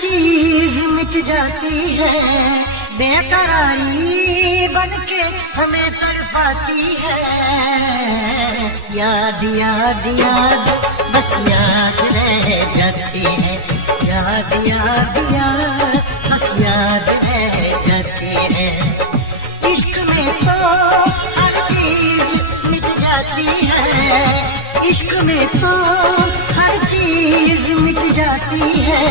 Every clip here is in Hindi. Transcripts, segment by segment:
चीज मिट जाती है, बेकरारी बनके हमें तड़पाती है। याद याद याद बस याद रह जाती है, याद याद याद बस याद रह जाती है। इश्क में तो हर चीज मिट जाती है, इश्क में तो हर चीज मिट जाती है।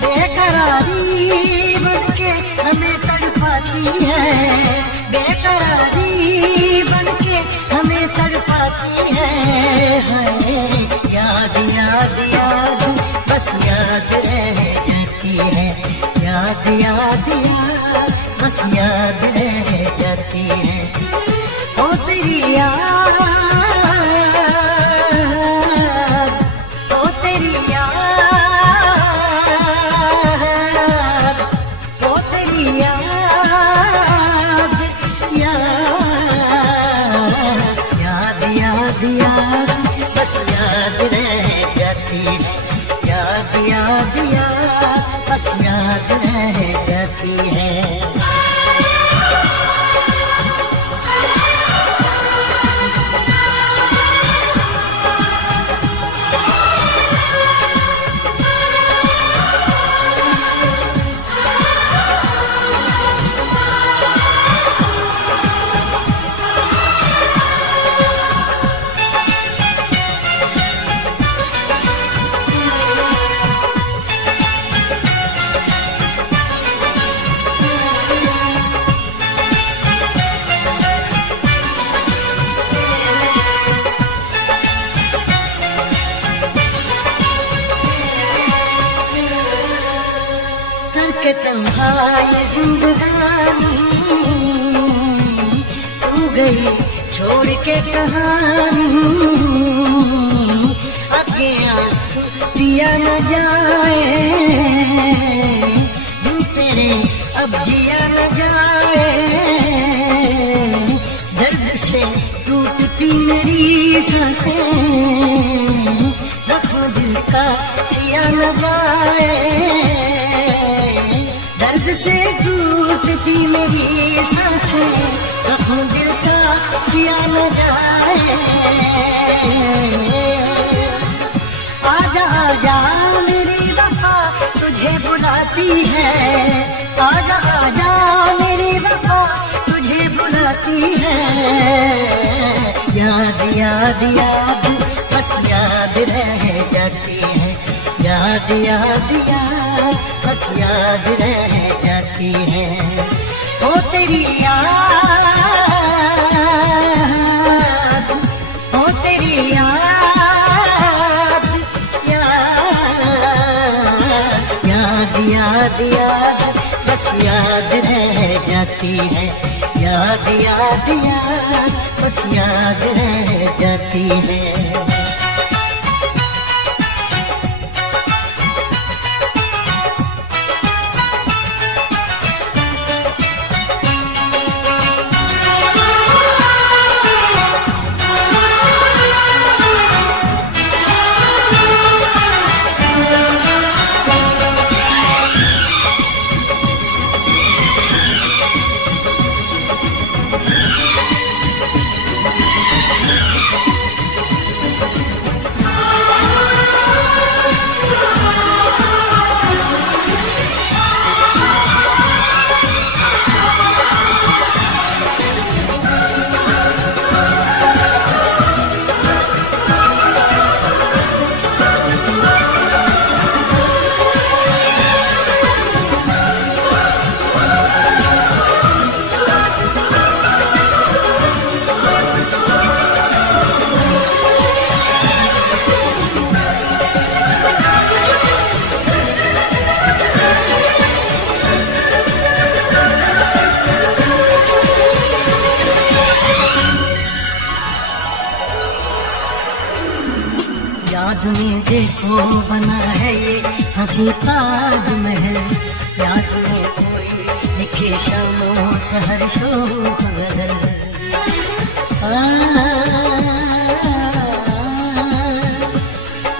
बेकरारी बनके हमें तड़पाती है, बेकरारी बनके हमें तड़पाती है। याद याद याद बस याद रह जाती है, याद याद याद बस याद रह जाती है। ओ तेरी याद, ओ तेरी याद, ओ तेरी याद, याद याद याद बस याद रह जाती है, याद याद याद बस याद रह जाती है। करके तन्हाई जिंदगानी तू गई छोड़ के कहानी। आगे आंसू पिया न जाए, बिन तेरे अब जिया न जाए। दर्द से टूटती मेरी सांसें, जख्म दिल का सिया न जाए। दर्द से टूटती मेरी सांसें, जख्म दिल का सिया न जाए। आजा आजा मेरी वफा तुझे बुलाती है, आजा आजा मेरी वफा तुझे बुलाती है। याद याद याद बस याद रह जाती है, याद याद याद बस याद रह जाती है। ओ तेरी याद, ओ तेरी याद, याद याद याद बस याद रह जाती है, याद याद याद बस याद रह जाती है। याद में देखो बना है ये हंसी ताज महल, याद में कोई लिखे शामों सहर शोक गजल। आ,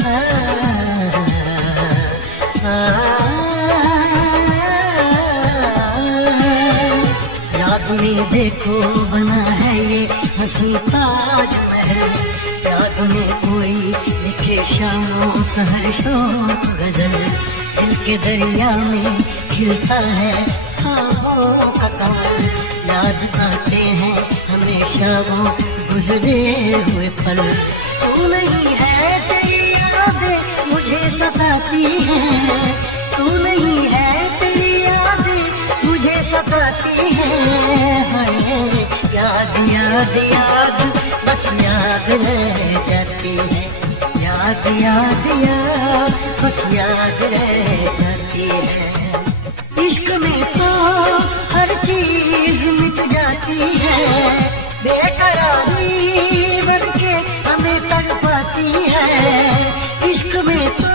आ, आ, आ, देखो बना है ये हंसी ताजमहल, याद में कोई लिखे शामों सहर शौक गजल, दिल के दरिया में खिलता है ख्वाबों का कमल, याद आते हैं हमेशा वो गुजरे हुए पल। तू नहीं है तेरी यादें मुझे सताती हैं, तू नहीं है तेरी यादें मुझे सताती हैं, याद याद याद बस याद रह जाती है, याद याद याद बस याद रह जाती है। इश्क में तो हर चीज मिट जाती है, बेकरारी बनके हमें तड़पाती है। इश्क में तो